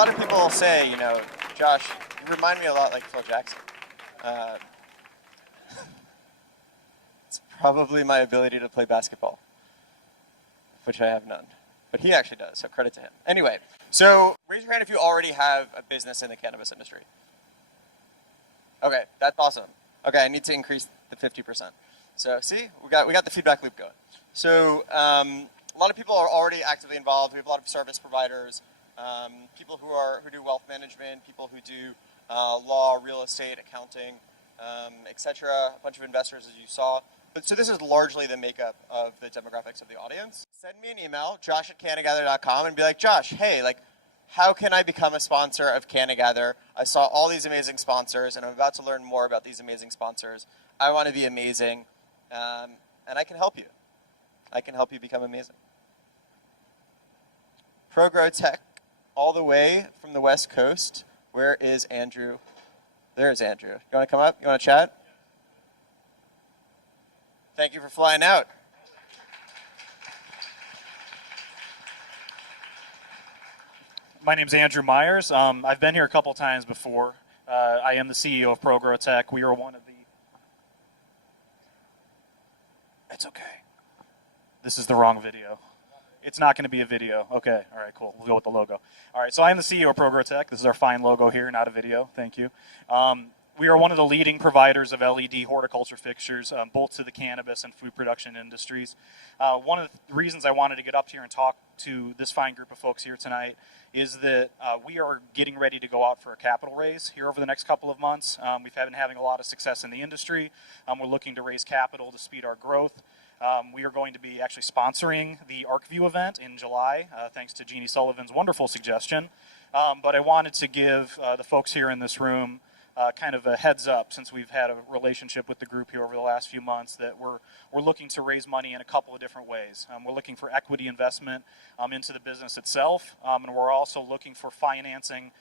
lot of people say, you know, Josh, you remind me a lot like Phil Jackson. It's probably my ability to play basketball, which I have none. But he actually does, so credit to him. Anyway, so raise your hand if you already have a business in the cannabis industry. Okay, that's awesome. Okay, I need to increase the 50%. So see, we got the feedback loop going. So a lot of people are already actively involved. We have a lot of service providers, people who do wealth management, people who do law, real estate, accounting, etc. A bunch of investors, as you saw. But so this is largely the makeup of the demographics of the audience. Send me an email, josh@CannaGather.com, and be like, Josh, hey, like, how can I become a sponsor of CannaGather? I saw all these amazing sponsors, and I'm about to learn more about these amazing sponsors. I want to be amazing, and I can help you. I can help you become amazing. ProGrow Tech, all the way from the West Coast. Where is Andrew? There's Andrew. You want to come up? You want to chat? Thank you for flying out. My name's Andrew Myers. I've been here a couple times before. I am the CEO of ProGrow Tech. We are one of the... It's okay. This is the wrong video. It's not going to be a video. Okay. All right, cool. We'll go with the logo. All right, so I am the CEO of ProGrow Tech. This is our fine logo here, not a video. Thank you. We are one of the leading providers of LED horticulture fixtures, both to the cannabis and food production industries. One of the reasons I wanted to get up here and talk to this fine group of folks here tonight is that we are getting ready to go out for a capital raise here over the next couple of months. We've been having a lot of success in the industry. We're looking to raise capital to speed our growth. We are going to be actually sponsoring the ArcView event in July, thanks to Jeannie Sullivan's wonderful suggestion. But I wanted to give the folks here in this room kind of a heads up, since we've had a relationship with the group here over the last few months, that we're looking to raise money in a couple of different ways. We're looking for equity investment into the business itself, and we're also looking for financing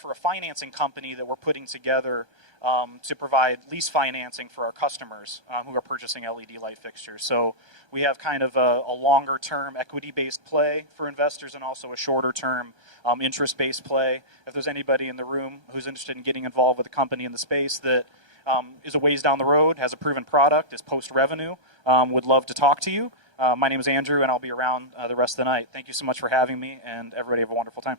for a financing company that we're putting together to provide lease financing for our customers who are purchasing LED light fixtures. So we have kind of a longer-term equity-based play for investors, and also a shorter-term interest-based play. If there's anybody in the room who's interested in getting involved with a company in the space that is a ways down the road, has a proven product, is post-revenue, would love to talk to you. My name is Andrew, and I'll be around the rest of the night. Thank you so much for having me, and everybody have a wonderful time.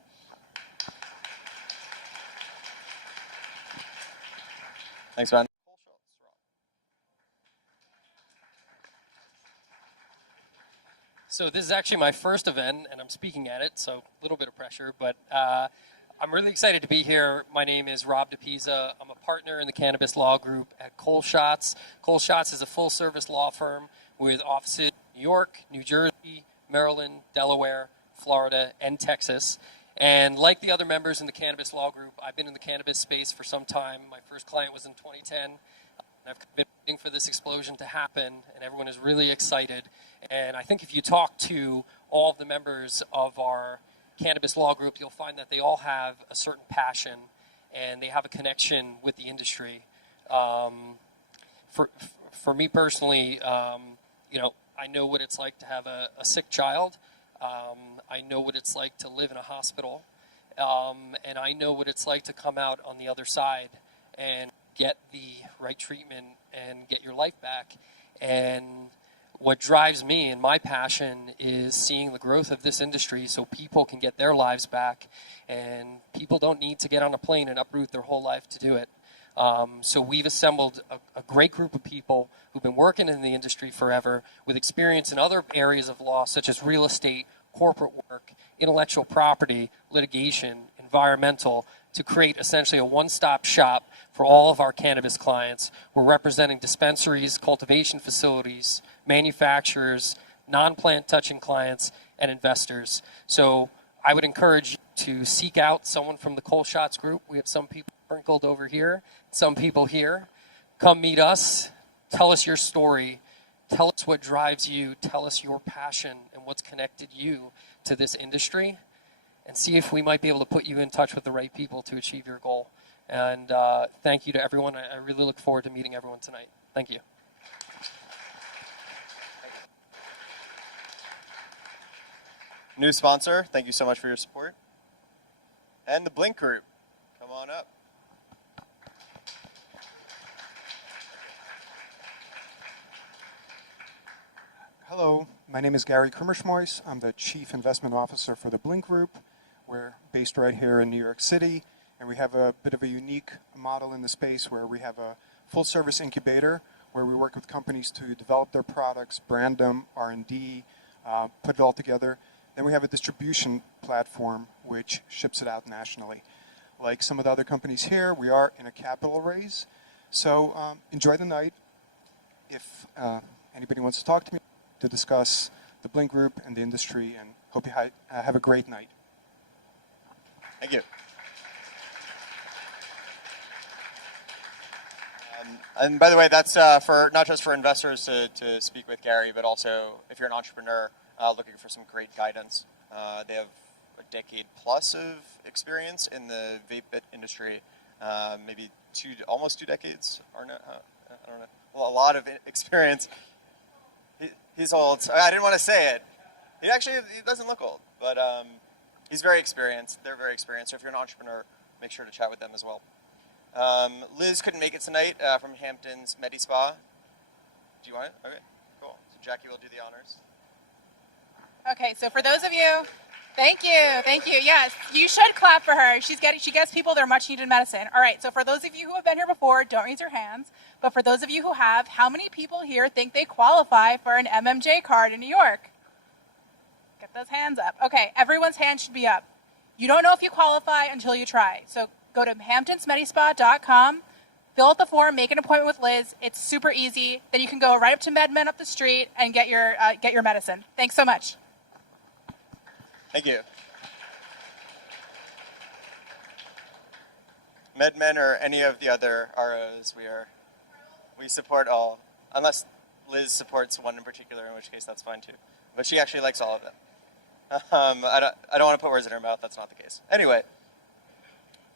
Thanks, man. So this is actually my first event, and I'm speaking at it, so a little bit of pressure, but I'm really excited to be here. My name is Rob DePisa. I'm a partner in the Cannabis Law Group at Cole Shots. Cole Shots is a full-service law firm with offices in New York, New Jersey, Maryland, Delaware, Florida, and Texas. And like the other members in the Cannabis Law Group, I've been in the cannabis space for some time. My first client was in 2010. I've been waiting for this explosion to happen, and everyone is really excited. And I think if you talk to all of the members of our Cannabis Law Group, you'll find that they all have a certain passion, and they have a connection with the industry. For me personally, you know, I know what it's like to have a sick child. I know what it's like to live in a hospital, and I know what it's like to come out on the other side and get the right treatment and get your life back. And what drives me and my passion is seeing the growth of this industry so people can get their lives back, and people don't need to get on a plane and uproot their whole life to do it. So we've assembled a great group of people who've been working in the industry forever with experience in other areas of law, such as real estate, corporate work, intellectual property, litigation, environmental, to create essentially a one-stop shop for all of our cannabis clients. We're representing dispensaries, cultivation facilities, manufacturers, non-plant touching clients, and investors. So I would encourage you to seek out someone from the Cole Shots group. We have some people sprinkled over here, some people here. Come meet us. Tell us your story. Tell us what drives you. Tell us your passion and what's connected you to this industry, and see if we might be able to put you in touch with the right people to achieve your goal. And thank you to everyone. I really look forward to meeting everyone tonight. Thank you. New sponsor, thank you so much for your support. And the Blink group, come on up. Hello, my name is Gary Kummerschmois. I'm the Chief Investment Officer for the Blink Group. We're based right here in New York City, and we have a bit of a unique model in the space where we have a full-service incubator where we work with companies to develop their products, brand them, R&D, put it all together. Then we have a distribution platform which ships it out nationally. Like some of the other companies here, we are in a capital raise. So enjoy the night. If anybody wants to talk to me, to discuss the Blink Group and the industry, and hope you have a great night. Thank you. And by the way, that's for not just for investors to speak with Gary, but also if you're an entrepreneur looking for some great guidance. They have a decade plus of experience in the vape industry, maybe almost 2 decades, or no, I don't know. Well, a lot of experience. He's old. So I didn't want to say it. He doesn't look old, but he's very experienced. They're very experienced. So if you're an entrepreneur, make sure to chat with them as well. Liz couldn't make it tonight from Hampton's MediSpa. Do you want it? Okay, cool. So Jackie will do the honors. Okay, so for those of you, thank you. Yes, you should clap for her. She gets people their much needed medicine. All right, so for those of you who have been here before, don't raise your hands. But for those of you who have, how many people here think they qualify for an MMJ card in New York? Get those hands up. Okay, everyone's hand should be up. You don't know if you qualify until you try. So go to hamptonsmedispa.com, fill out the form, make an appointment with Liz. It's super easy. Then you can go right up to MedMen up the street and get your medicine. Thanks so much. Thank you. MedMen or any of the other ROs, we support all, unless Liz supports one in particular, in which case that's fine too. But she actually likes all of them. I don't want to put words in her mouth. That's not the case. Anyway,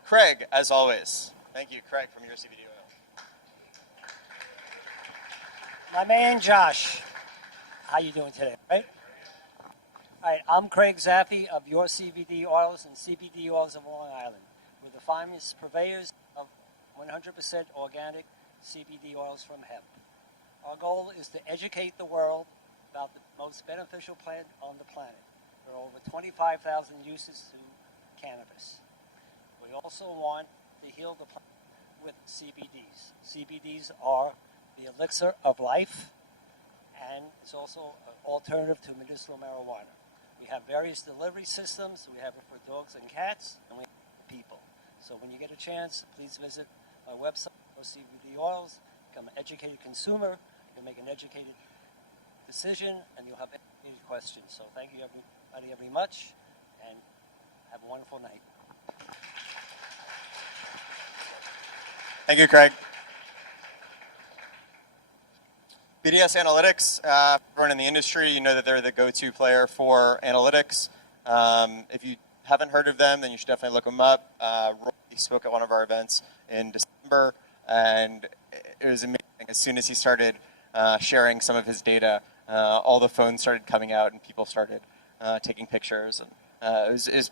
Craig, as always. Thank you, Craig from your CBD oil. My man Josh, how you doing today? Right? All right, I'm Craig Zaffe of Your CBD Oils and CBD Oils of Long Island. We're the finest purveyors of 100% organic CBD oils from hemp. Our goal is to educate the world about the most beneficial plant on the planet. There are over 25,000 uses to cannabis. We also want to heal the planet with CBDs. CBDs are the elixir of life, and it's also an alternative to medicinal marijuana. We have various delivery systems. We have it for dogs and cats, and we have it for people. So when you get a chance, please visit my website, CBD Oils, become an educated consumer. You'll make an educated decision, and you'll have educated questions. So thank you everybody very much, and have a wonderful night. Thank you, Craig. BDS Analytics, everyone in the industry, you know that they're the go-to player for analytics. If you haven't heard of them, then you should definitely look them up. Roy spoke at one of our events in December, and it was amazing. As soon as he started sharing some of his data, all the phones started coming out and people started taking pictures. And it was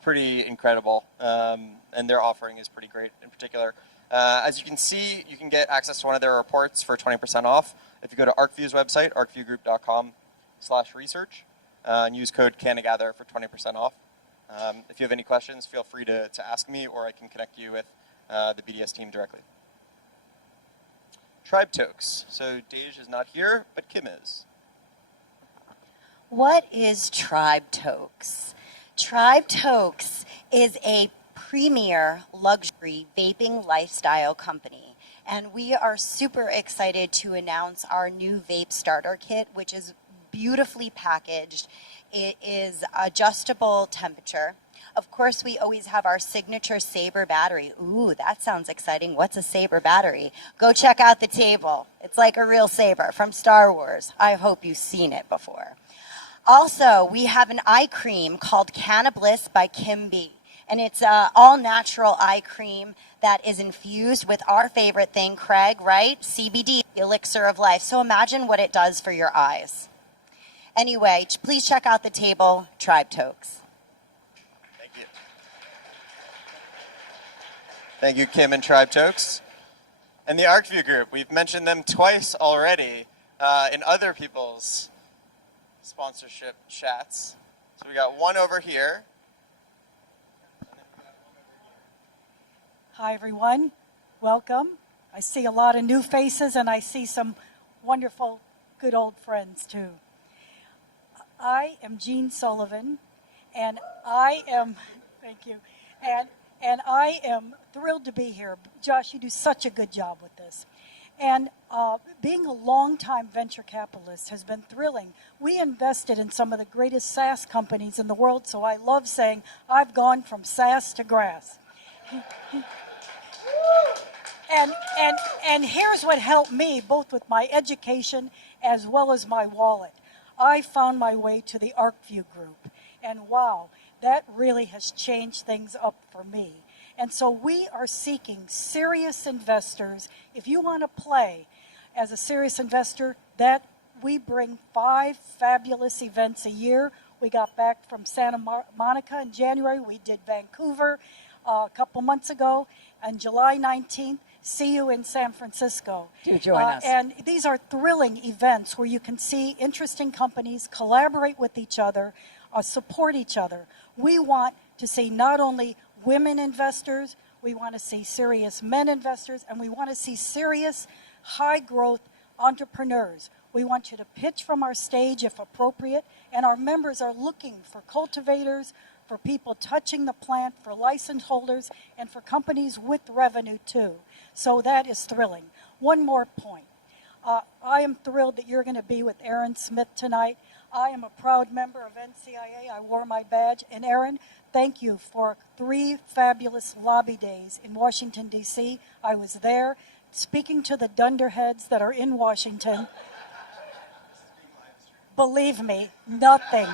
pretty incredible, and their offering is pretty great in particular. As you can see, you can get access to one of their reports for 20% off. If you go to ArcView's website, arcviewgroup.com/research, and use code CannaGather for 20% off. If you have any questions, feel free to ask me, or I can connect you with the BDS team directly. Tribe Tokes. So Dej is not here, but Kim is. What is Tribe Tokes? Tribe Tokes is a premier luxury vaping lifestyle company. And we are super excited to announce our new vape starter kit, which is beautifully packaged. It is adjustable temperature. Of course, we always have our signature Saber battery. Ooh, that sounds exciting. What's a Saber battery? Go check out the table. It's like a real saber from Star Wars. I hope you've seen it before. Also, we have an eye cream called Cannabis by Kim B. And it's an all-natural eye cream that is infused with our favorite thing, Craig, right? CBD, the elixir of life. So imagine what it does for your eyes. Anyway, please check out the table, Tribe Tokes. Thank you. Thank you, Kim and Tribe Tokes. And the ArcView group, we've mentioned them twice already in other people's sponsorship chats. So we got one over here. Hi, everyone. Welcome. I see a lot of new faces, and I see some wonderful, good old friends, too. I am Jean Sullivan, and I am, thank you, and I am thrilled to be here. Josh, you do such a good job with this. And being a longtime venture capitalist has been thrilling. We invested in some of the greatest SaaS companies in the world, so I love saying I've gone from SaaS to grass. And here's what helped me, both with my education as well as my wallet. I found my way to the ArcView group, and wow, that really has changed things up for me. And so we are seeking serious investors. If you want to play as a serious investor, that we bring 5 fabulous events a year. We got back from Santa Monica in January. We did Vancouver a couple months ago. On July 19th, see you in San Francisco. Do join us. And these are thrilling events where you can see interesting companies collaborate with each other, support each other. We want to see not only women investors, we want to see serious men investors, and we want to see serious, high-growth entrepreneurs. We want you to pitch from our stage if appropriate, and our members are looking for cultivators, for people touching the plant, for license holders, and for companies with revenue too. So that is thrilling. One more point. I am thrilled that you're going to be with Aaron Smith tonight. I am a proud member of NCIA. I wore my badge. And Aaron, thank you for 3 fabulous lobby days in Washington, D.C. I was there speaking to the dunderheads that are in Washington. Believe me, nothing.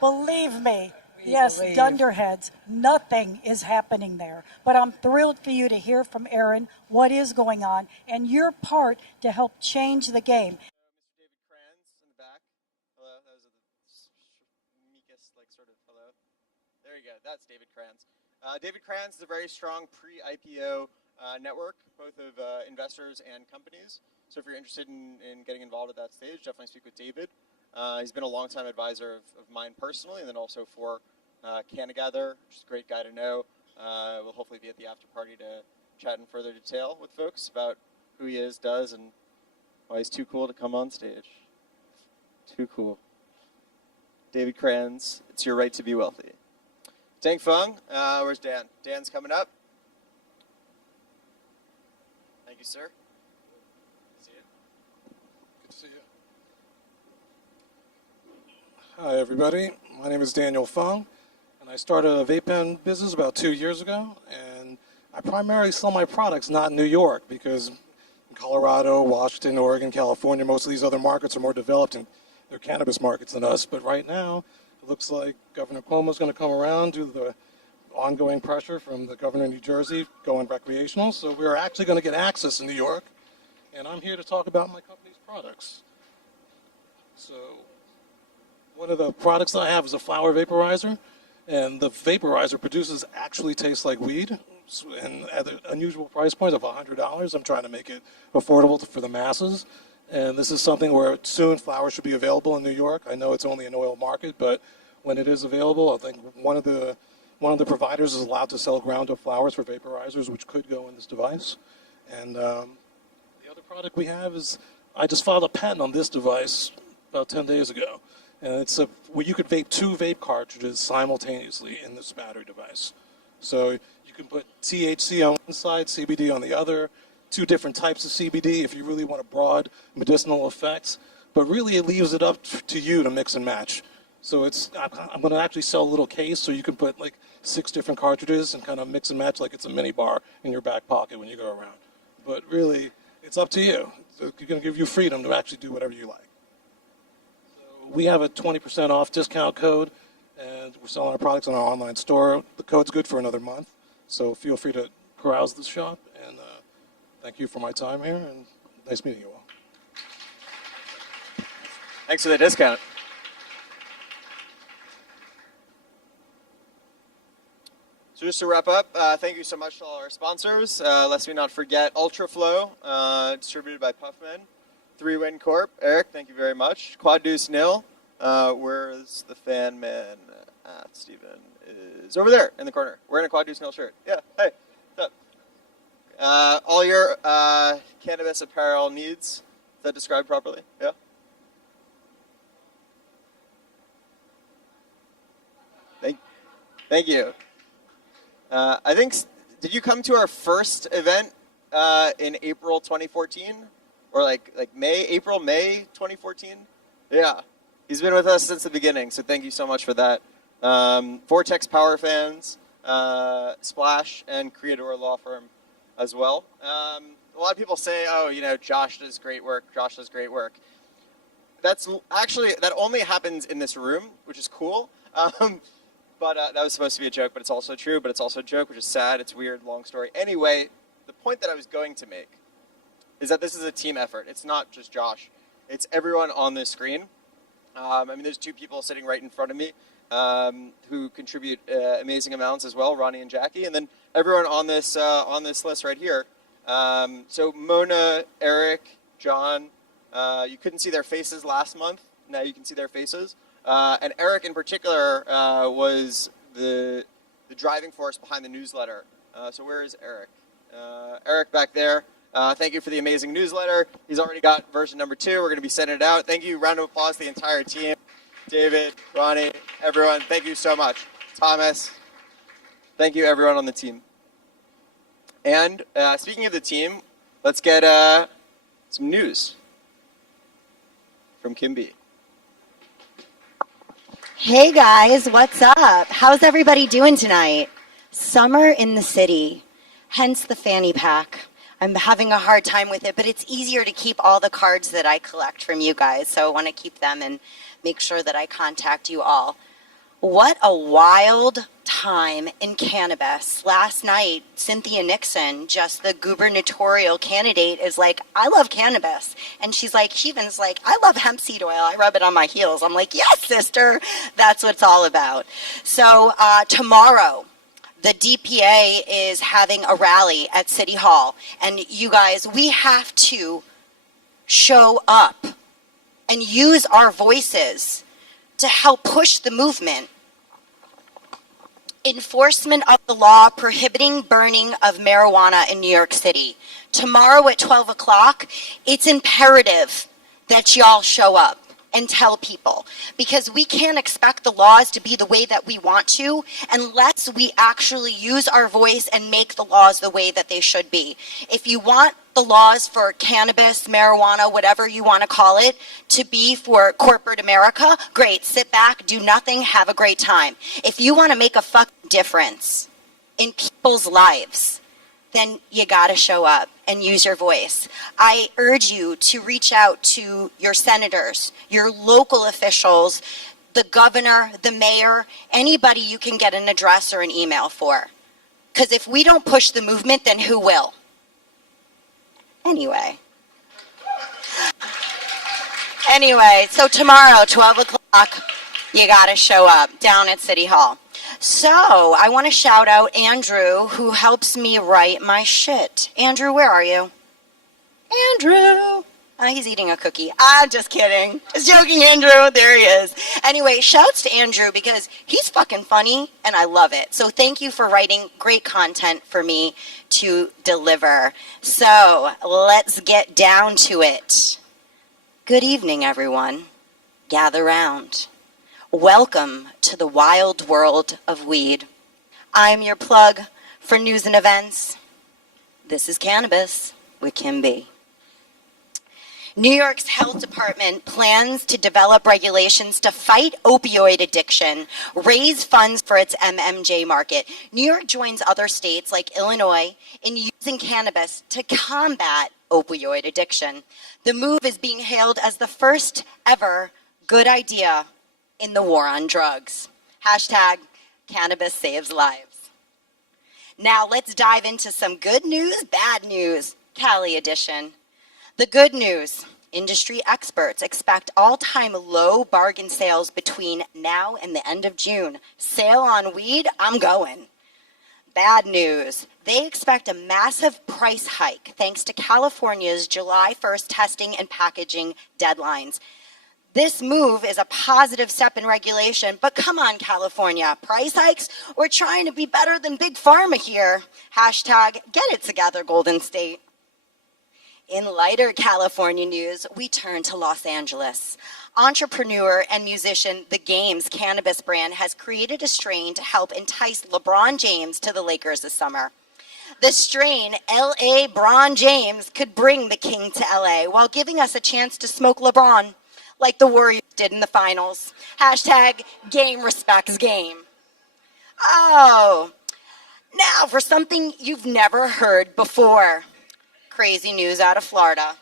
Believe me. Yes, dunderheads. Nothing is happening there. But I'm thrilled for you to hear from Aaron what is going on and your part to help change the game. Mr. David Kranz in the back. Hello. That was the meekest, sort of hello. There you go. That's David Kranz. David Kranz is a very strong pre-IPO network, both of investors and companies. So if you're interested in getting involved at that stage, definitely speak with David. He's been a longtime advisor of mine personally, and then also for CannaGather, which is a great guy to know. We'll hopefully be at the after party to chat in further detail with folks about who he is, does, and why he's too cool to come on stage. Too cool. David Kranz, it's your right to be wealthy. Dang Fung, where's Dan? Dan's coming up. Thank you, sir. See you. Good to see you. Hi, everybody. My name is Daniel Fung, and I started a vape pen business about 2 years ago, and I primarily sell my products not in New York because in Colorado, Washington, Oregon, California, most of these other markets are more developed in their cannabis markets than us. But right now, it looks like Governor Cuomo's going to come around due to the ongoing pressure from the governor of New Jersey going recreational. So we're actually going to get access in New York, and I'm here to talk about my company's products. So one of the products that I have is a flower vaporizer, and the vaporizer produces actually tastes like weed, and at an unusual price point of $100. I'm trying to make it affordable for the masses, and this is something where soon flower should be available in New York. I know it's only an oil market, but when it is available, I think one of the providers is allowed to sell ground-up flowers for vaporizers, which could go in this device. And the other product we have is, I just filed a patent on this device about 10 days ago. And it's where you could vape 2 vape cartridges simultaneously in this battery device. So you can put THC on one side, CBD on the other, 2 different types of CBD if you really want a broad medicinal effect. But really it leaves it up to you to mix and match. So I'm going to actually sell a little case so you can put 6 different cartridges and kind of mix and match like it's a mini bar in your back pocket when you go around. But really, it's up to you. So you're going to give you freedom to actually do whatever you like. We have a 20% off discount code, and we're selling our products on our online store. The code's good for another month, so feel free to browse the shop. And thank you for my time here, and nice meeting you all. Thanks for the discount. So just to wrap up, thank you so much to all our sponsors. Lest we not forget Ultraflow, distributed by Puffman. 3-Win Corp. Eric, thank you very much. Quad Deuce Nil. Where's the fan man? Steven is over there in the corner. Wearing a Quad Deuce Nil shirt. Yeah, hey, what's up? All your cannabis apparel needs. Is that described properly? Yeah? Thank you. I think, did you come to our first event in April 2014? Or like May 2014? Yeah. He's been with us since the beginning, so thank you so much for that. Vortex Power Fans, Splash, and Creator Law Firm as well. A lot of people say, oh, you know, Josh does great work, Josh does great work. That's actually, that only happens in this room, which is cool. But that was supposed to be a joke, but it's also true, but it's also a joke, which is sad, it's weird, long story. Anyway, the point that I was going to make is that this is a team effort. It's not just Josh. It's everyone on this screen. I mean, there's two people sitting right in front of me who contribute amazing amounts as well, Ronnie and Jackie, and then everyone on this list right here. So Mona, Eric, John, you couldn't see their faces last month. Now you can see their faces. And Eric in particular was the driving force behind the newsletter. So where is Eric? Eric back there. Thank you for the amazing newsletter. He's already got version number 2. We're going to be sending it out. Thank you. Round of applause to the entire team. David, Ronnie, everyone. Thank you so much. Thomas. Thank you, everyone on the team. And speaking of the team, let's get some news from Kim B. Hey guys, what's up? How's everybody doing tonight? Summer in the city, hence the fanny pack. I'm having a hard time with it, but it's easier to keep all the cards that I collect from you guys, so I want to keep them and make sure that I contact you all. What a wild time in cannabis. Last night, Cynthia Nixon, just the gubernatorial candidate, is like, I love cannabis. And she's like, Sheevan's like, I love hemp seed oil. I rub it on my heels. I'm like, yes, sister. That's what it's all about. So tomorrow, the DPA is having a rally at City Hall. And you guys, we have to show up and use our voices to help push the movement. Enforcement of the law prohibiting burning of marijuana in New York City. Tomorrow at 12 o'clock, it's imperative that y'all show up and tell people, because we can't expect the laws to be the way that we want to unless we actually use our voice and make the laws the way that they should be. If you want the laws for cannabis, marijuana, whatever you want to call it, to be for corporate America, great, sit back, do nothing, have a great time. If you want to make a fucking difference in people's lives, then you gotta show up and use your voice. I urge you to reach out to your senators, your local officials, the governor, the mayor, anybody you can get an address or an email for. Because if we don't push the movement, then who will? Anyway, so tomorrow, 12 o'clock, you gotta show up down at City Hall. So, I want to shout out Andrew, who helps me write my shit. Andrew, where are you? Andrew! He's eating a cookie. I'm just kidding. Just joking, Andrew. There he is. Anyway, shouts to Andrew because he's fucking funny and I love it. So thank you for writing great content for me to deliver. So, let's get down to it. Good evening, everyone. Gather round. Welcome to the wild world of weed. I'm your plug for news and events. This is Cannabis with Kim B. New York's health department plans to develop regulations to fight opioid addiction, raise funds for its MMJ market. New York joins other states like Illinois in using cannabis to combat opioid addiction. The move is being hailed as the first ever good idea in the war on drugs. Hashtag cannabis saves lives. Now let's dive into some good news, bad news, Cali edition. The good news, industry experts expect all-time low bargain sales between now and the end of June. Sale on weed, I'm going. Bad news. They expect a massive price hike thanks to California's July 1st testing and packaging deadlines. This move is a positive step in regulation, but come on, California. Price hikes? We're trying to be better than Big Pharma here. Hashtag get it together, Golden State. In lighter California news, we turn to Los Angeles. Entrepreneur and musician The Game's Cannabis brand has created a strain to help entice LeBron James to the Lakers this summer. The strain, LA Bron James, could bring the king to LA while giving us a chance to smoke LeBron like the Warriors did in the finals. Hashtag game respects game. Oh, now for something you've never heard before. Crazy news out of Florida.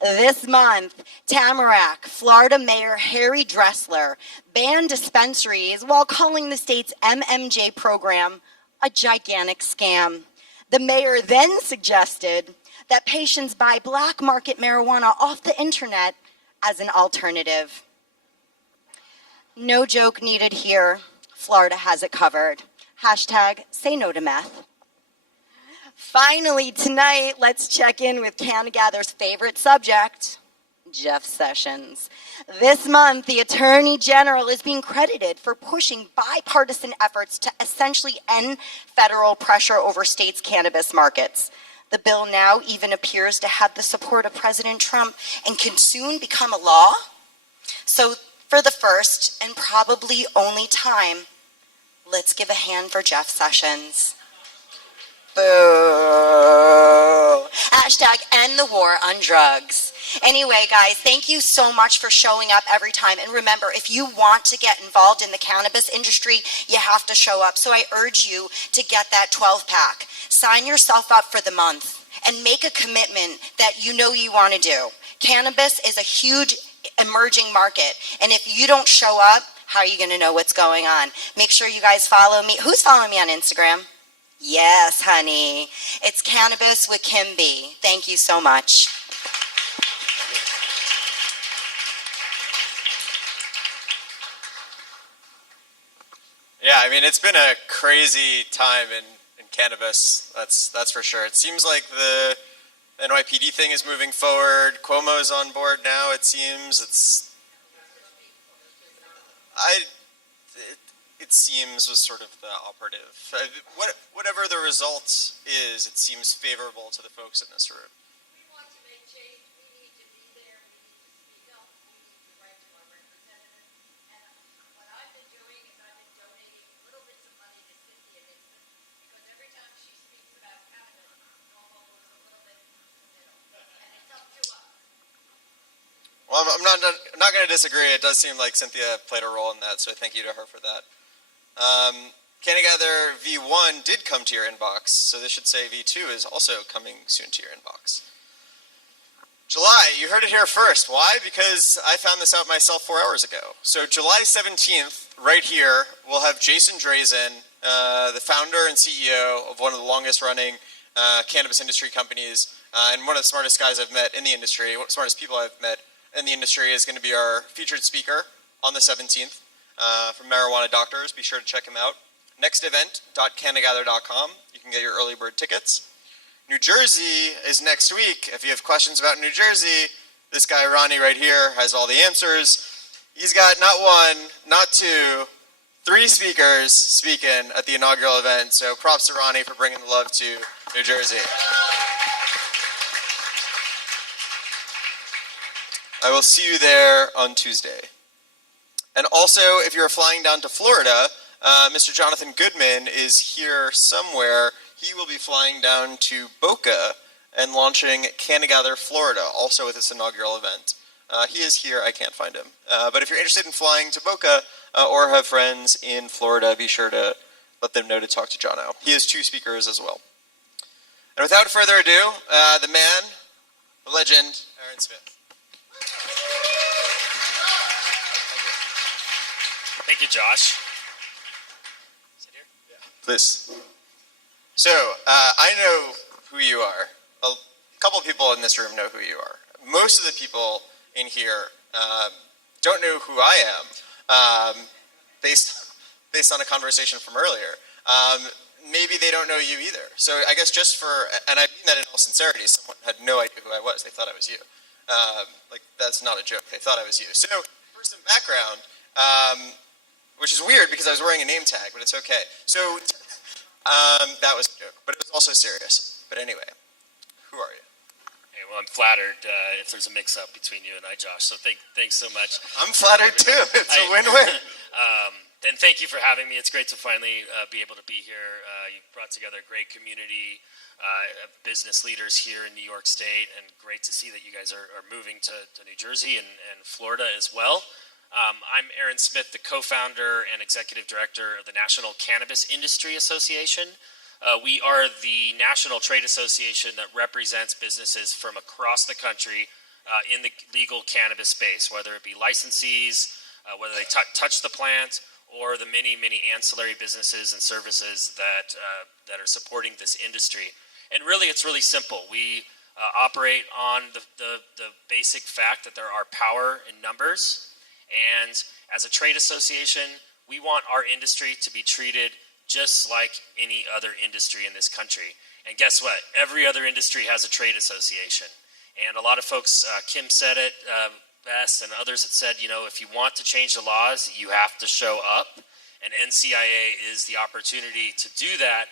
This month, Tamarack, Florida Mayor Harry Dressler banned dispensaries while calling the state's MMJ program a gigantic scam. The mayor then suggested that patients buy black market marijuana off the internet as an alternative. No joke needed here. Florida has it covered. Hashtag say no to meth. Finally, tonight, let's check in with CannaGather's favorite subject, Jeff Sessions. This month, the Attorney General is being credited for pushing bipartisan efforts to essentially end federal pressure over states' cannabis markets. The bill now even appears to have the support of President Trump and can soon become a law. So, for the first and probably only time, let's give a hand for Jeff Sessions. Boo. Hashtag end the war on drugs. Anyway, guys, thank you so much for showing up every time. And remember, if you want to get involved in the cannabis industry, you have to show up. So I urge you to get that 12-pack. Sign yourself up for the month and make a commitment that you know you want to do. Cannabis is a huge emerging market. And if you don't show up, how are you going to know what's going on? Make sure you guys follow me. Who's following me on Instagram? Yes, honey. It's Cannabis with Kim B. Thank you so much. Yeah, I mean, it's been a crazy time in cannabis, that's for sure. It seems like the NYPD thing is moving forward. Cuomo's on board now, it seems. It seems was sort of the operative. Whatever the result is, it seems favorable to the folks in this room. We want to make change. We need to be there. We need to speak up. We need to write to our representatives. And what I've been doing is I've been donating little bits of money to Cynthia Nixon because every time she speaks about cannabis, Normal goes a little bit in the middle. And it's up to us. Well, I'm not going to disagree. It does seem like Cynthia played a role in that, so thank you to her for that. CannaGather V1 did come to your inbox, so this should say V2 is also coming soon to your inbox. July, you heard it here first. Why? Because I found this out myself 4 hours ago. So July 17th, right here, we'll have Jason Drazen, the founder and CEO of one of the longest running cannabis industry companies, and one of the smartest guys I've met in the industry, one of the smartest people I've met in the industry, is going to be our featured speaker on the 17th. From Marijuana Doctors. Be sure to check him out. Nextevent.cannagather.com. You can get your early bird tickets. New Jersey is next week. If you have questions about New Jersey, this guy Ronnie right here has all the answers. He's got not one, not two, 3 speakers speaking at the inaugural event. So props to Ronnie for bringing the love to New Jersey. I will see you there on Tuesday. And also, if you're flying down to Florida, Mr. Jonathan Goodman is here somewhere. He will be flying down to Boca and launching CannaGather Florida, also with this inaugural event. He is here. I can't find him. But if you're interested in flying to Boca or have friends in Florida, be sure to let them know to talk to Jono. He has 2 speakers as well. And without further ado, the man, the legend, Aaron Smith. Thank you, Josh. Sit here? Yeah. Please. So, I know who you are. A couple of people in this room know who you are. Most of the people in here don't know who I am, based on a conversation from earlier. maybe they don't know you either. So I guess just for, and I mean that in all sincerity, someone had no idea who I was. They thought I was you. Like, that's not a joke. They thought I was you. So for some background, which is weird because I was wearing a name tag, but it's okay. So that was a joke, but it was also serious. But anyway, who are you? Hey, well, I'm flattered if there's a mix-up between you and I, Josh. So thanks so much. I'm flattered too. It's a win-win. And thank you for having me. It's great to finally be able to be here. You brought together a great community of business leaders here in New York State, and great to see that you guys are moving to New Jersey and Florida as well. I'm Aaron Smith, the co-founder and executive director of the National Cannabis Industry Association. We are the national trade association that represents businesses from across the country in the legal cannabis space, whether it be licensees, whether they touch the plant, or the many ancillary businesses and services that are supporting this industry. And really, it's really simple. We operate on the basic fact that there are power in numbers, and as a trade association, we want our industry to be treated just like any other industry in this country. And guess what? Every other industry has a trade association. And a lot of folks, Kim said it best, and others had said, you know, if you want to change the laws, you have to show up. And NCIA is the opportunity to do that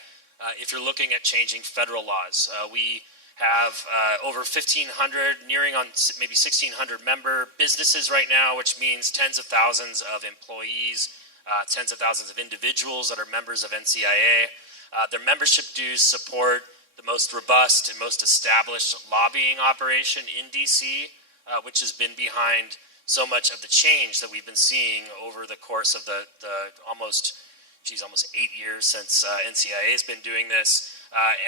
if you're looking at changing federal laws. We have over 1,500, nearing on maybe 1,600 member businesses right now, which means tens of thousands of employees, tens of thousands of individuals that are members of NCIA. Their membership dues support the most robust and most established lobbying operation in DC, which has been behind so much of the change that we've been seeing over the course of the almost 8 years since NCIA has been doing this,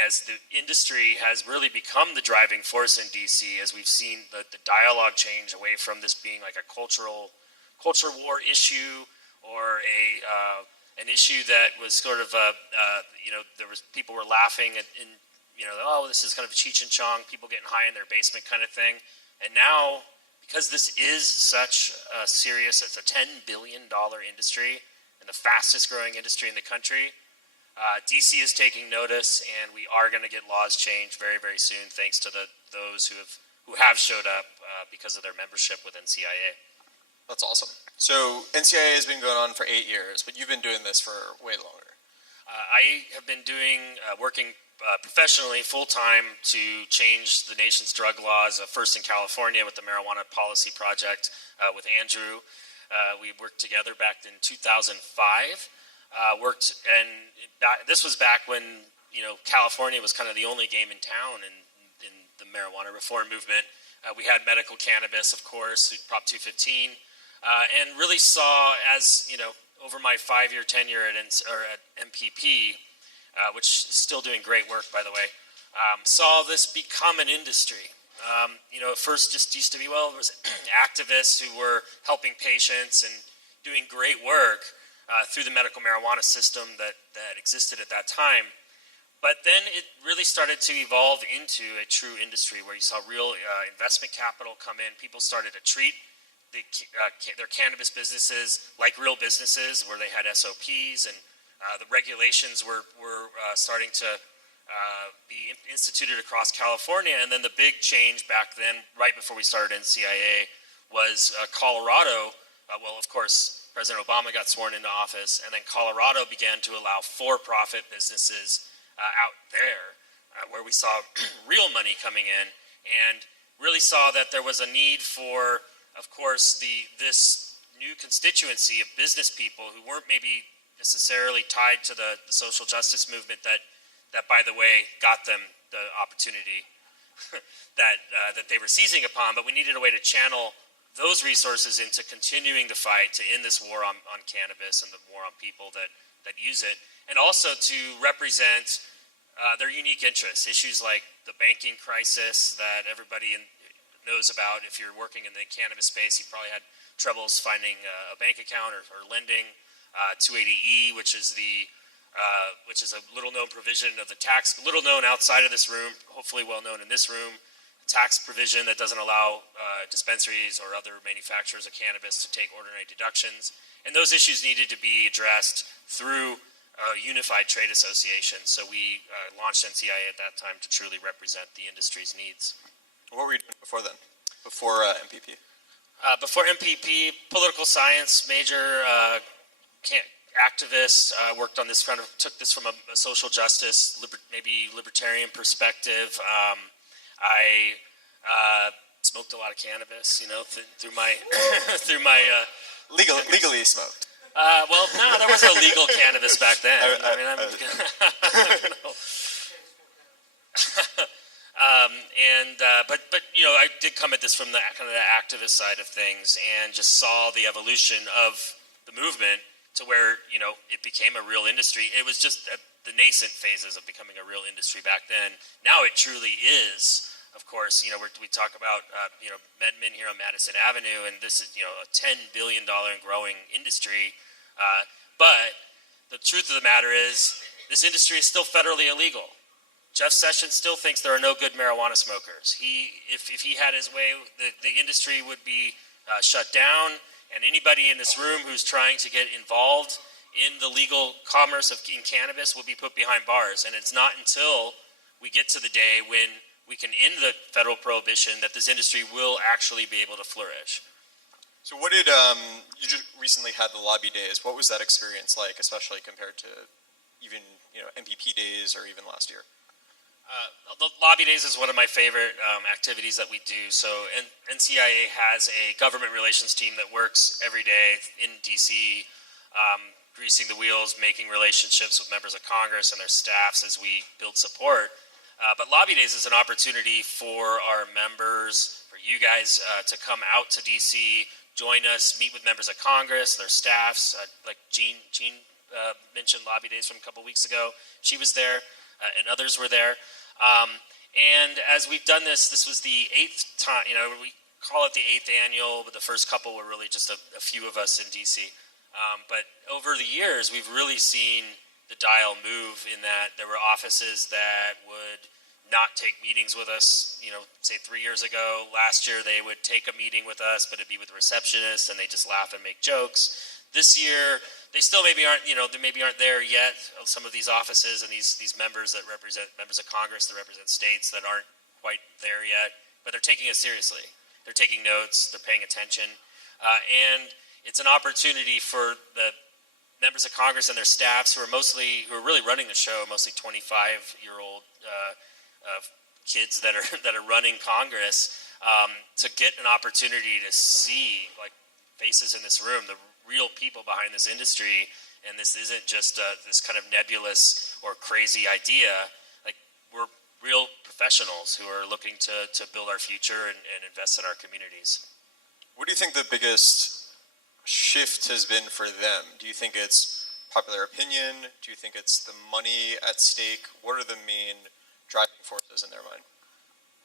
as the industry has really become the driving force in DC, as we've seen the dialogue change away from this being like a culture war issue, or an issue that was sort of there was people were laughing and oh, this is kind of a Cheech and Chong, people getting high in their basement kind of thing. And now, because this is such a serious, it's a $10 billion industry and the fastest growing industry in the country, DC is taking notice, and we are going to get laws changed very, very soon, thanks to those who have showed up because of their membership with NCIA. That's awesome. So NCIA has been going on for 8 years, but you've been doing this for way longer. I have been working professionally, full-time, to change the nation's drug laws, first in California with the Marijuana Policy Project with Andrew. We worked together back in 2005. This was back when California was kind of the only game in town in the marijuana reform movement. We had medical cannabis, of course, Prop 215, and really saw, as over my 5-year tenure at MPP, which is still doing great work, by the way, saw this become an industry. At first just used to be, well, there was activists who were helping patients and doing great work through the medical marijuana system that existed at that time. But then it really started to evolve into a true industry where you saw real investment capital come in. People started to treat their cannabis businesses like real businesses, where they had SOPs, and the regulations were starting to be instituted across California. And then the big change back then, right before we started NCIA, was Colorado. Well, of course, President Obama got sworn into office, and then Colorado began to allow for-profit businesses out there, where we saw real money coming in, and really saw that there was a need for, of course, this new constituency of business people who weren't maybe necessarily tied to the social justice movement that by the way, got them the opportunity that they were seizing upon. But we needed a way to channel those resources into continuing the fight to end this war on cannabis and the war on people that use it, and also to represent their unique interests, issues like the banking crisis that everybody knows about. If you're working in the cannabis space, you probably had troubles finding a bank account or lending. 280E, which is a little-known provision of the tax, little known outside of this room, hopefully well-known in this room, tax provision that doesn't allow dispensaries or other manufacturers of cannabis to take ordinary deductions. And those issues needed to be addressed through unified trade association. So we launched NCIA at that time to truly represent the industry's needs. What were you doing before then? Before MPP? Before MPP, political science major, activist, worked on this took this from a social justice, maybe libertarian perspective. I smoked a lot of cannabis, you know, through my through my legally smoked. Well, no, there was no legal cannabis back then. I mean, but you know, I did come at this from the kind of the activist side of things, and just saw the evolution of the movement to where, you know, it became a real industry. It was just at the nascent phases of becoming a real industry back then. Now it truly is. Of course, you know, we talk about, you know, MedMin here on Madison Avenue, and this is, you know, a $10 billion and growing industry. But the truth of the matter is, this industry is still federally illegal. Jeff Sessions still thinks there are no good marijuana smokers. If he had his way, the industry would be shut down, and anybody in this room who's trying to get involved in the legal commerce in cannabis will be put behind bars. And it's not until we get to the day when we can end the federal prohibition that this industry will actually be able to flourish. So what did, you just recently had the lobby days. What was that experience like, especially compared to even, you know, MPP days or even last year? The lobby days is one of my favorite activities that we do. So NCIA has a government relations team that works every day in DC, greasing the wheels, making relationships with members of Congress and their staffs as we build support. But Lobby Days is an opportunity for our members, for you guys to come out to DC, join us, meet with members of Congress, their staffs. Like Jean mentioned Lobby Days from a couple weeks ago. She was there, and others were there. And as we've done this was the 8th time, you know, we call it the 8th annual, but the first couple were really just a few of us in DC. But over the years, we've really seen the dial move in that there were offices that would not take meetings with us, you know, say 3 years ago. Last year they would take a meeting with us, but it'd be with the receptionist and they just laugh and make jokes. This year, they still maybe aren't, you know, they maybe aren't there yet, some of these offices and these members that represent members of Congress that represent states that aren't quite there yet, but they're taking it seriously. They're taking notes, they're paying attention, and it's an opportunity for the members of Congress and their staffs who are really running the show, mostly 25-year-old kids that are running Congress, to get an opportunity to see like faces in this room, the real people behind this industry, and this isn't just this kind of nebulous or crazy idea. Like, we're real professionals who are looking to build our future and invest in our communities. What do you think the biggest shift has been for them? Do you think it's popular opinion? Do you think it's the money at stake? What are the main driving forces in their mind?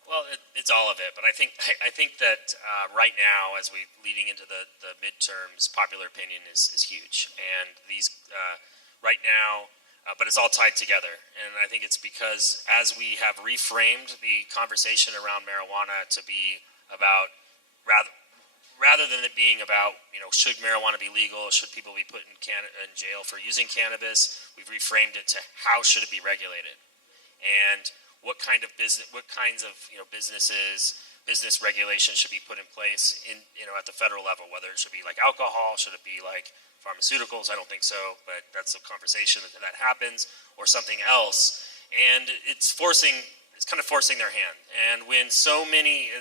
Well, it's all of it, but I think that right now, as we leading into the midterms, popular opinion is huge, and these right now, but it's all tied together, and I think it's because as we have reframed the conversation around marijuana to be about rather than it being about, you know, should marijuana be legal, should people be put in jail for using cannabis, we've reframed it to how should it be regulated, and what kinds of business regulations should be put in place in, you know, at the federal level, whether it should be like alcohol, should it be like pharmaceuticals? I don't think so, but that's a conversation that happens, or something else, and it's kind of forcing their hand. And when so many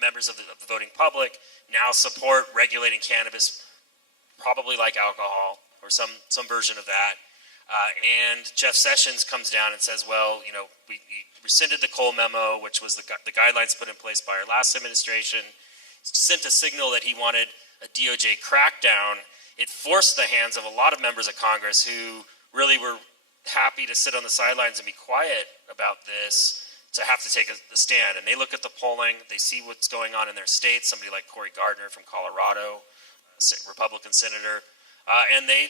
members of the voting public now support regulating cannabis, probably like alcohol or some version of that, and Jeff Sessions comes down and says, well, you know, we rescinded the Cole memo, which was the guidelines put in place by our last administration, sent a signal that he wanted a DOJ crackdown. It forced the hands of a lot of members of Congress who really were happy to sit on the sidelines and be quiet about this to have to take the stand. And they look at the polling, they see what's going on in their state, somebody like Cory Gardner from Colorado, Republican senator, and they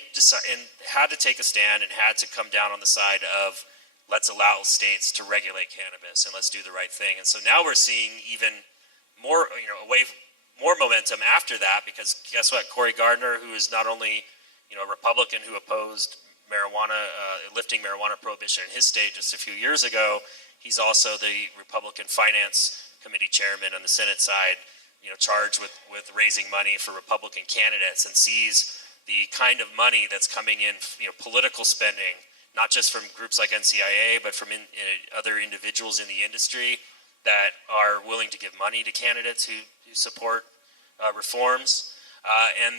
had to take a stand and had to come down on the side of let's allow states to regulate cannabis and let's do the right thing. And so now we're seeing even more, you know, more momentum after that, because guess what? Cory Gardner, who is not only, you know, a Republican who opposed lifting marijuana prohibition in his state just a few years ago. He's also the Republican Finance Committee chairman on the Senate side, charged with raising money for Republican candidates, and sees the kind of money that's coming in, political spending, not just from groups like NCIA, but from other individuals in the industry that are willing to give money to candidates who support reforms, and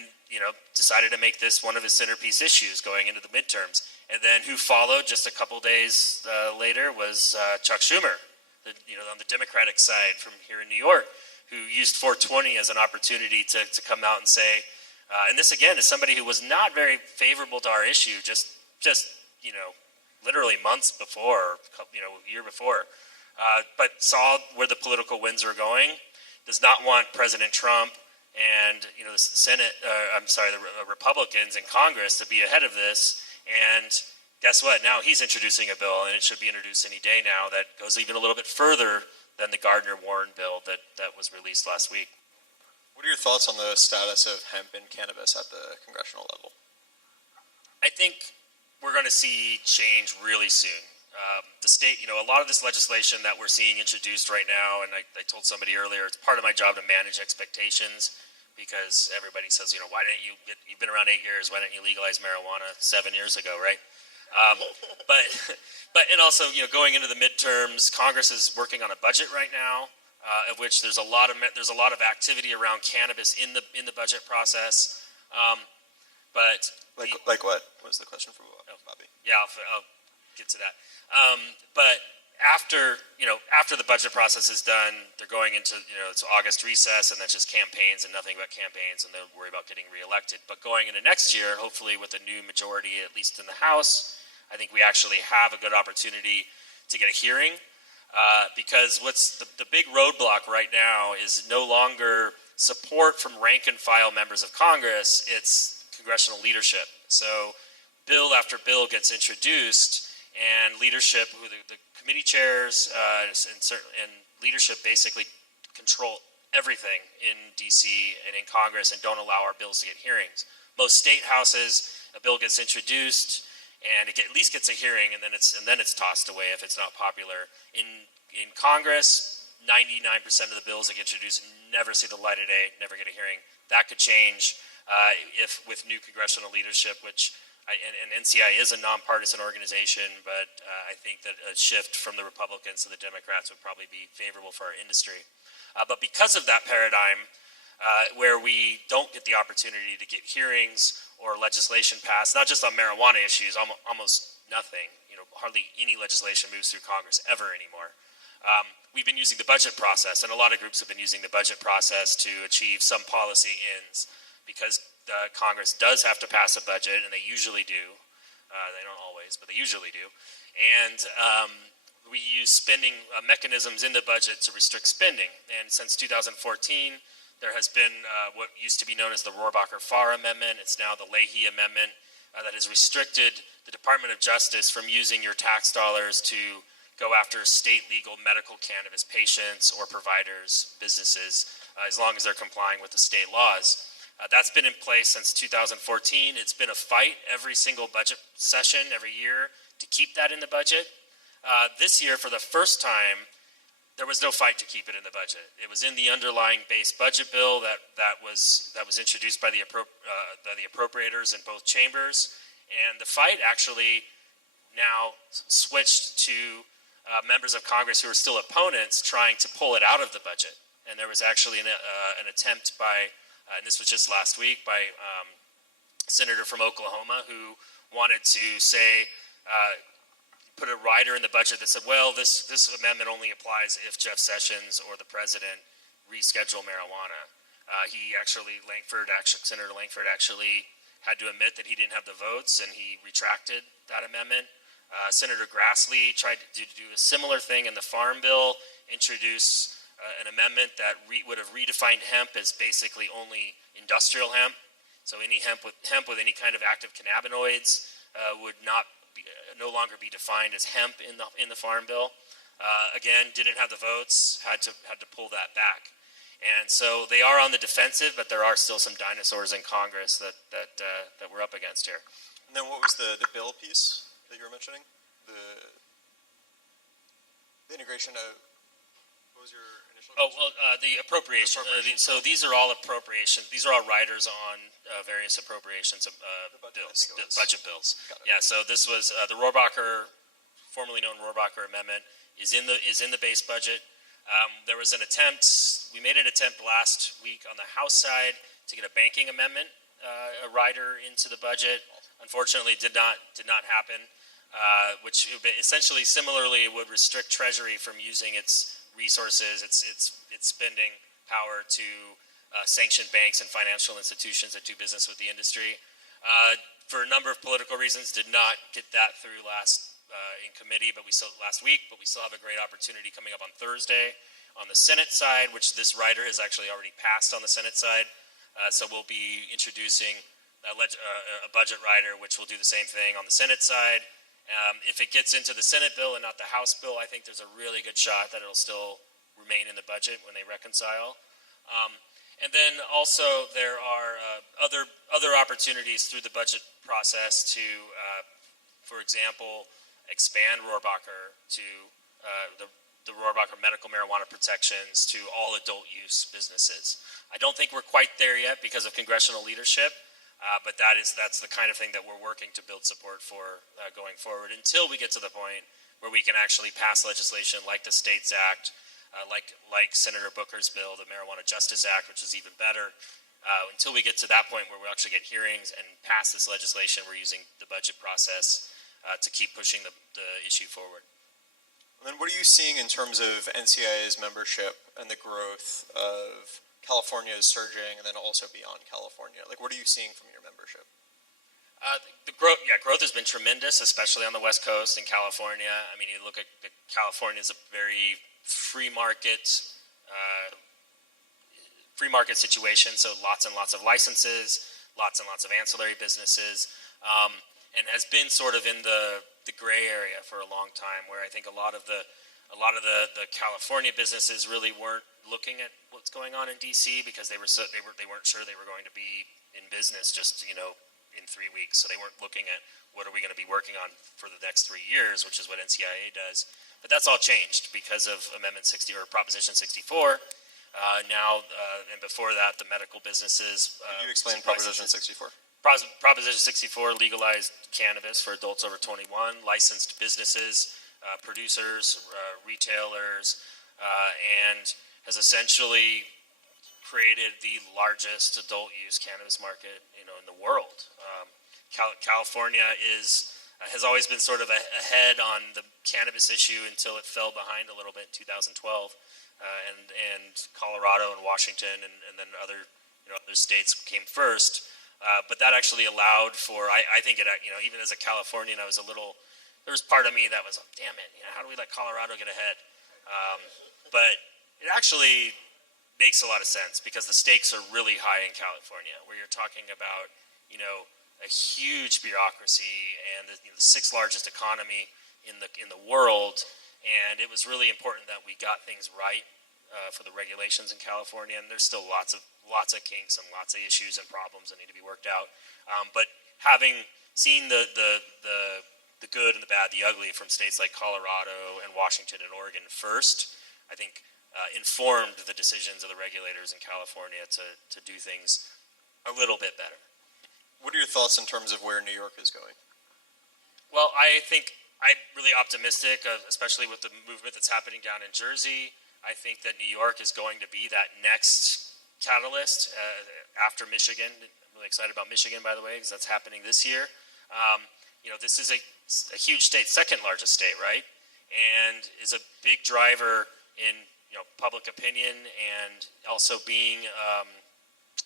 decided to make this one of his centerpiece issues going into the midterms. And then who followed just a couple days later was Chuck Schumer, on the Democratic side from here in New York, who used 420 as an opportunity to come out and say, and this again is somebody who was not very favorable to our issue just literally months before, a year before, but saw where the political winds were going, does not want President Trump and the Senate, the Republicans in Congress to be ahead of this. And guess what? Now he's introducing a bill, and it should be introduced any day now, that goes even a little bit further than the Gardner-Warren bill that was released last week. What are your thoughts on the status of hemp and cannabis at the congressional level? I think we're going to see change really soon. The state, a lot of this legislation that we're seeing introduced right now, and I told somebody earlier, it's part of my job to manage expectations, because everybody says, why didn't you've been around 8 years, why didn't you legalize marijuana 7 years ago, right? And also, going into the midterms, Congress is working on a budget right now, of which there's a lot of activity around cannabis in the budget process. But like what was the question for Bobby? Yeah, I'll get to that. But after the budget process is done, they're going into it's August recess, and that's just campaigns and nothing but campaigns, and they'll worry about getting reelected. But going into next year, hopefully with a new majority, at least in the House, I think we actually have a good opportunity to get a hearing, because what's the big roadblock right now is no longer support from rank and file members of Congress, it's congressional leadership. So bill after bill gets introduced, and leadership, who the committee chairs and leadership basically control everything in DC and in Congress and don't allow our bills to get hearings. Most state houses, a bill gets introduced and at least gets a hearing, and then it's tossed away if it's not popular. In Congress, 99% of the bills that get introduced never see the light of day, never get a hearing. That could change if with new congressional leadership, which and NCI is a nonpartisan organization, but I think that a shift from the Republicans to the Democrats would probably be favorable for our industry. But because of that paradigm, where we don't get the opportunity to get hearings or legislation passed, not just on marijuana issues, almost nothing, hardly any legislation moves through Congress ever anymore. We've been using the budget process, and a lot of groups have been using the budget process to achieve some policy ends, because Congress does have to pass a budget, and they usually do. They don't always, but they usually do. And we use spending mechanisms in the budget to restrict spending. And since 2014, there has been what used to be known as the Rohrabacher-Farr Amendment. It's now the Leahy Amendment that has restricted the Department of Justice from using your tax dollars to go after state legal medical cannabis patients or providers, businesses, as long as they're complying with the state laws. That's been in place since 2014. It's been a fight every single budget session, every year, to keep that in the budget. This year, for the first time, there was no fight to keep it in the budget. It was in the underlying base budget bill that was introduced by the appropriators in both chambers, and the fight actually now switched to members of Congress who are still opponents trying to pull it out of the budget. And there was actually an attempt by and this was just last week, by Senator from Oklahoma, who wanted to say, put a rider in the budget that said, well, this amendment only applies if Jeff Sessions or the president reschedule marijuana. Senator Langford actually had to admit that he didn't have the votes, and he retracted that amendment. Senator Grassley tried to do a similar thing in the Farm Bill, introduce an amendment that would have redefined hemp as basically only industrial hemp. So any hemp with any kind of active cannabinoids would no longer be defined as hemp in the Farm Bill. Again, didn't have the votes, had to pull that back. And so they are on the defensive, but there are still some dinosaurs in Congress that we're up against here. And then what was the bill piece that you were mentioning? The integration of, what was your initial? Oh, well, the appropriation. So these are all appropriations. These are all riders on various appropriations bills, budget bills. Yeah. So this was the Rohrabacher, formerly known Rohrabacher Amendment, is in the base budget. There was an attempt. We made an attempt last week on the House side to get a banking amendment, a rider into the budget. Unfortunately, did not happen. Which essentially similarly would restrict Treasury from using its resources, its spending power to sanction banks and financial institutions that do business with the industry. For a number of political reasons, did not get that through in committee, last week. But we still have a great opportunity coming up on Thursday on the Senate side, which this rider has actually already passed on the Senate side. So we'll be introducing a budget rider, which will do the same thing on the Senate side. If it gets into the Senate bill and not the House bill, I think there's a really good shot that it'll still remain in the budget when they reconcile. And then also there are other opportunities through the budget process to, for example, expand Rohrabacher to the Rohrabacher medical marijuana protections to all adult use businesses. I don't think we're quite there yet because of congressional leadership. But that's the kind of thing that we're working to build support for going forward until we get to the point where we can actually pass legislation like the States Act, like Senator Booker's bill, the Marijuana Justice Act, which is even better. Until we get to that point where we actually get hearings and pass this legislation, we're using the budget process to keep pushing the issue forward. And then what are you seeing in terms of NCIA's membership and the growth of California is surging, and then also beyond California? Like, what are you seeing from your membership? The growth has been tremendous, especially on the West Coast in California. I mean, you look at California as a very free market situation. So lots and lots of licenses, lots and lots of ancillary businesses, and has been sort of in the gray area for a long time, where I think a lot of the California businesses really weren't looking at what's going on in DC because they weren't sure they were going to be in business just in 3 weeks. So they weren't looking at what are we going to be working on for the next 3 years, which is what NCIA does. But that's all changed because of Amendment 60 or Proposition 64. Now and before that, the medical businesses. Could you explain Proposition 64? Proposition 64 legalized cannabis for adults over 21, licensed businesses, producers, retailers, and has essentially created the largest adult use cannabis market, in the world. California has always been sort of ahead on the cannabis issue until it fell behind a little bit in 2012, and Colorado and Washington and then other states came first. But that actually allowed for, I think even as a Californian, there was part of me that was, damn it, how do we let Colorado get ahead? But it actually makes a lot of sense because the stakes are really high in California, where you're talking about, a huge bureaucracy and the sixth largest economy in the world, and it was really important that we got things right for the regulations in California. And there's still lots of kinks and lots of issues and problems that need to be worked out. But having seen the good and the bad, the ugly from states like Colorado and Washington and Oregon first, I think informed the decisions of the regulators in California to do things a little bit better. What are your thoughts in terms of where New York is going? Well, I think I'm really optimistic, especially with the movement that's happening down in Jersey. I think that New York is going to be that next catalyst after Michigan. I'm really excited about Michigan, by the way, because that's happening this year. This is a huge state, second largest state, right? And is a big driver in public opinion, and also being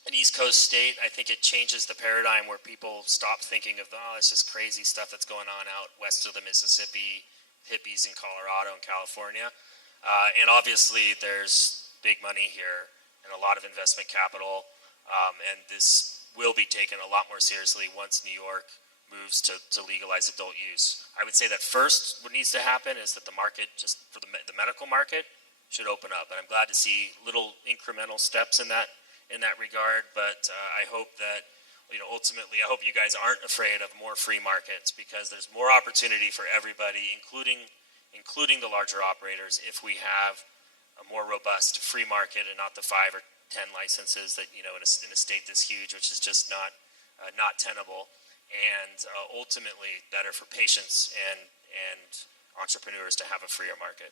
an East Coast state. I think it changes the paradigm where people stop thinking of, it's just crazy stuff that's going on out west of the Mississippi, hippies in Colorado and California. And obviously there's big money here and a lot of investment capital, and this will be taken a lot more seriously once New York moves to legalize adult use. I would say that first what needs to happen is that the market, just for the medical market, should open up. And I'm glad to see little incremental steps in that regard, but I hope that ultimately, I hope you guys aren't afraid of more free markets, because there's more opportunity for everybody, including the larger operators, if we have a more robust free market and not the 5 or 10 licenses that in a state this huge, which is just not tenable, and ultimately better for patients and entrepreneurs to have a freer market.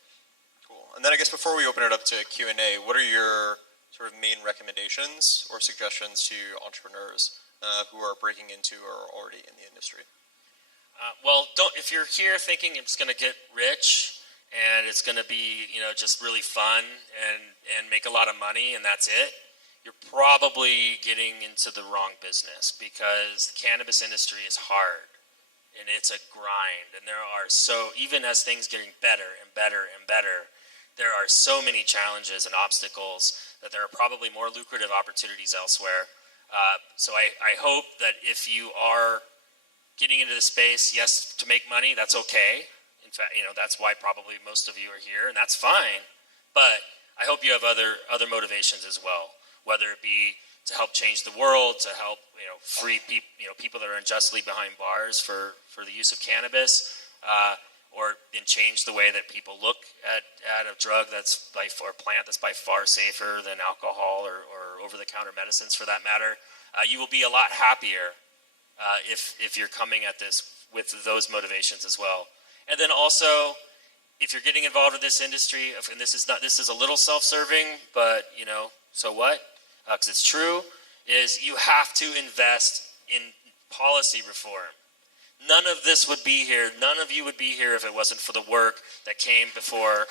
Cool. And then I guess before we open it up to Q&A, what are your sort of main recommendations or suggestions to entrepreneurs who are breaking into or are already in the industry? Well, if you're here thinking it's going to get rich and it's going to be just really fun and make a lot of money and that's it, you're probably getting into the wrong business, because the cannabis industry is hard and it's a grind, and even as things getting better and better and better, there are so many challenges and obstacles that there are probably more lucrative opportunities elsewhere. So I hope that if you are getting into the space, yes, to make money, that's okay. In fact, that's why probably most of you are here, and that's fine. But I hope you have other motivations as well, whether it be to help change the world, to help free people that are unjustly behind bars for the use of cannabis, or change the way that people look at a drug or plant that's by far safer than alcohol or over-the-counter medicines for that matter. You will be a lot happier if you're coming at this with those motivations as well. And then also, if you're getting involved in this industry, and this is a little self-serving, but so what? Because it's true, is you have to invest in policy reform. None of this would be here. None of you would be here if it wasn't for the work that came before.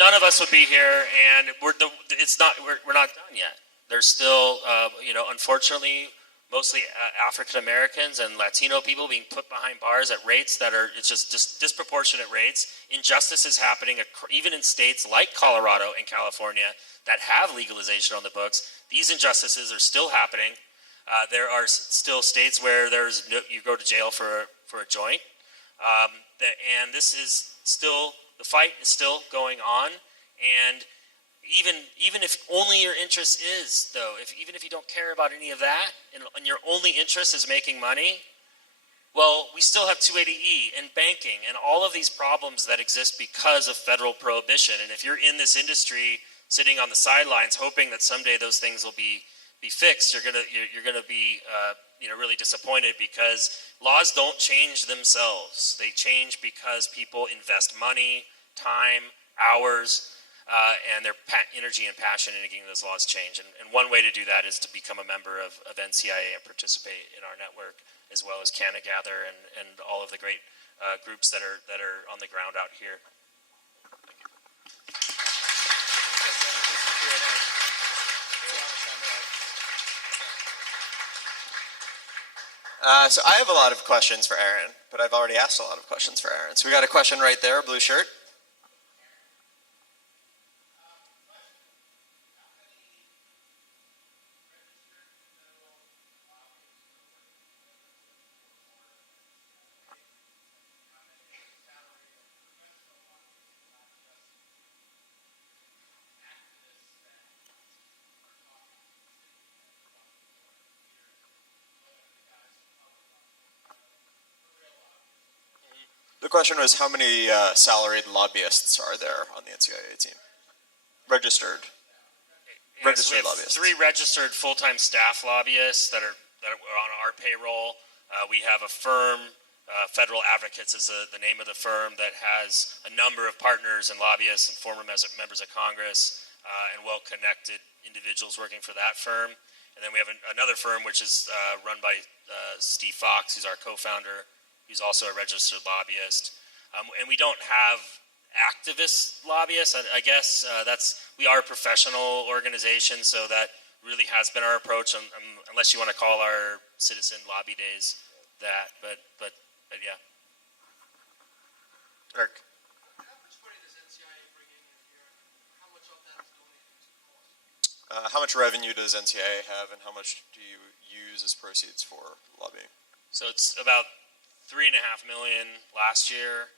None of us would be here, and we're not done yet. There's still, unfortunately, mostly African Americans and Latino people being put behind bars at rates that are just disproportionate rates. Injustice is happening even in states like Colorado and California that have legalization on the books. These injustices are still happening. There are still states where you go to jail for a joint, and this is still, the fight is still going on. And even if only your interest is, though, even if you don't care about any of that, and your only interest is making money, well, we still have 280E and banking and all of these problems that exist because of federal prohibition. And if you're in this industry sitting on the sidelines hoping that someday those things will be fixed, you're gonna be really disappointed, because laws don't change themselves. They change because people invest money, time, hours, and their energy and passion in getting those laws change. And one way to do that is to become a member of NCIA and participate in our network, as well as CannaGather and all of the great groups that are on the ground out here. So I have a lot of questions for Aaron, but I've already asked a lot of questions for Aaron. So we got a question right there, blue shirt. The question was, how many salaried lobbyists are there on the NCIA team? Registered. So we have lobbyists. 3 registered full-time staff lobbyists that are on our payroll. We have a firm, Federal Advocates is the name of the firm, that has a number of partners and lobbyists and former members of Congress and well-connected individuals working for that firm. And then we have another firm which is run by Steve Fox, who's our co-founder, who's also a registered lobbyist. And we don't have activist lobbyists. I guess we are a professional organization, so that really has been our approach, unless you want to call our citizen lobby days that. But yeah. Eric. How much money does NCIA bring in a year, and how much of that is donated to cause? How much revenue does NCIA have, and how much do you use as proceeds for lobbying? So it's about $3.5 million last year.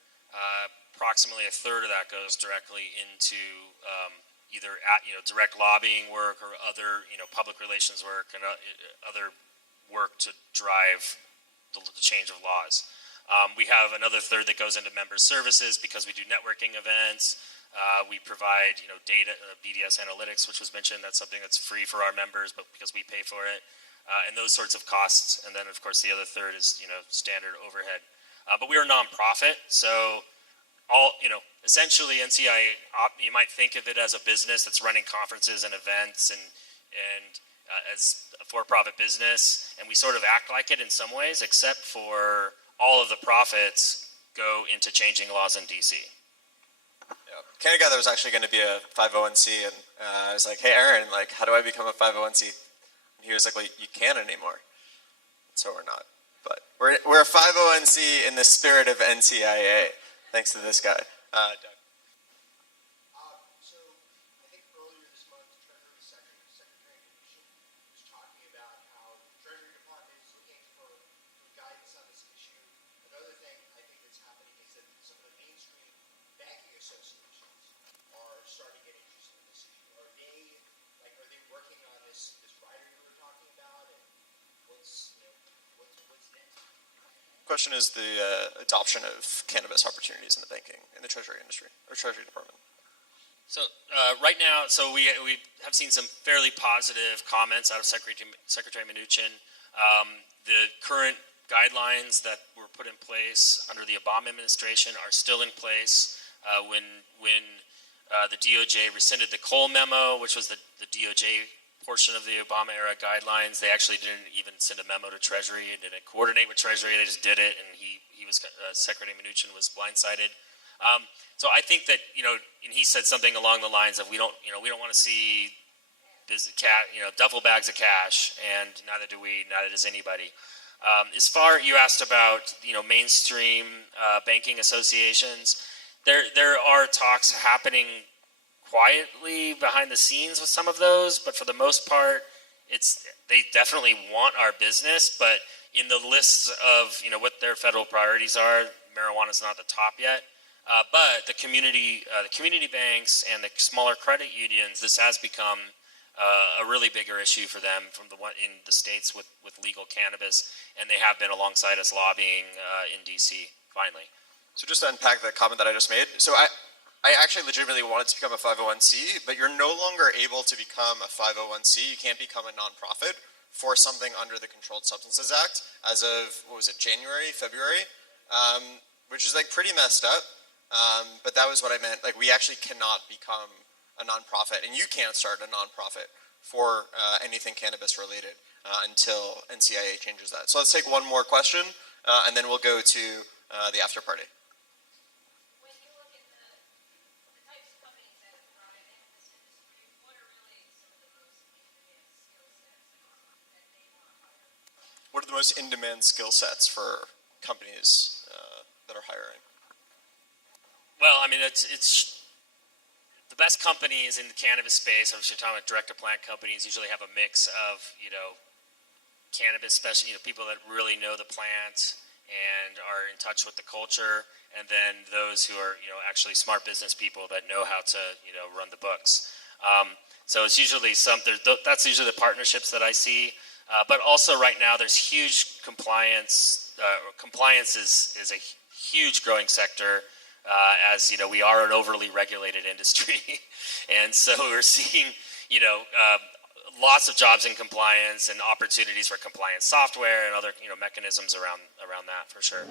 Approximately a third of that goes directly into either direct lobbying work or other public relations work and other work to drive the change of laws. We have another third that goes into member services because we do networking events. We provide data, BDS analytics, which was mentioned. That's something that's free for our members, but because we pay for it, and those sorts of costs. And then of course the other third is standard overhead. But we are a nonprofit, so essentially NCIA, you might think of it as a business that's running conferences and events and as a for-profit business, and we sort of act like it in some ways, except for all of the profits go into changing laws in DC. Yeah. CannaGather was actually going to be a 501c, and I was like, hey Aaron, like, how do I become a 501c? And he was like, well, you can't anymore. So we're not. But we're a 501c in the spirit of NCIA. Thanks to this guy, Doug. So I think earlier this month, Treasury Secretary was talking about how the Treasury Department is looking for guidance on this issue. Another thing I think that's happening is that some of the mainstream banking associations are starting to get interested in this issue. Are they working on this rider you were talking about, and what's next? Question is the adoption of cannabis opportunities in the banking, in the Treasury industry, or Treasury Department. So right now, we have seen some fairly positive comments out of Secretary Mnuchin. The current guidelines that were put in place under the Obama administration are still in place. When the DOJ rescinded the Cole memo, which was the DOJ portion of the Obama era guidelines, they actually didn't even send a memo to Treasury and didn't coordinate with Treasury. They just did it, and Secretary Mnuchin was blindsided. So I think that and he said something along the lines of we don't want to see duffel bags of cash, and neither do we, neither does anybody. As far you asked about mainstream banking associations, there are talks happening quietly behind the scenes with some of those, but for the most part, they definitely want our business, but in the lists of what their federal priorities are, marijuana is not at the top yet. But the community banks and the smaller credit unions, this has become a really bigger issue for them in the states with legal cannabis, and they have been alongside us lobbying in DC finally. So just to unpack the comment that I just made, so I actually legitimately wanted to become a 501c, but you're no longer able to become a 501c. You can't become a nonprofit for something under the Controlled Substances Act as of, January, February, which is like pretty messed up. But that was what I meant. Like, we actually cannot become a nonprofit, and you can't start a nonprofit for anything cannabis related until NCIA changes that. So let's take one more question, and then we'll go to the after party. What are the most in-demand skill sets for companies that are hiring? Well, I mean, it's the best companies in the cannabis space. I'm talking about direct-to-plant companies. Usually have a mix of cannabis, especially people that really know the plant and are in touch with the culture, and then those who are actually smart business people that know how to run the books. So it's usually that's usually the partnerships that I see. But also right now there's huge compliance. Compliance is a huge growing sector, as we are an overly regulated industry, and so we're seeing lots of jobs in compliance and opportunities for compliance software and other mechanisms around that for sure.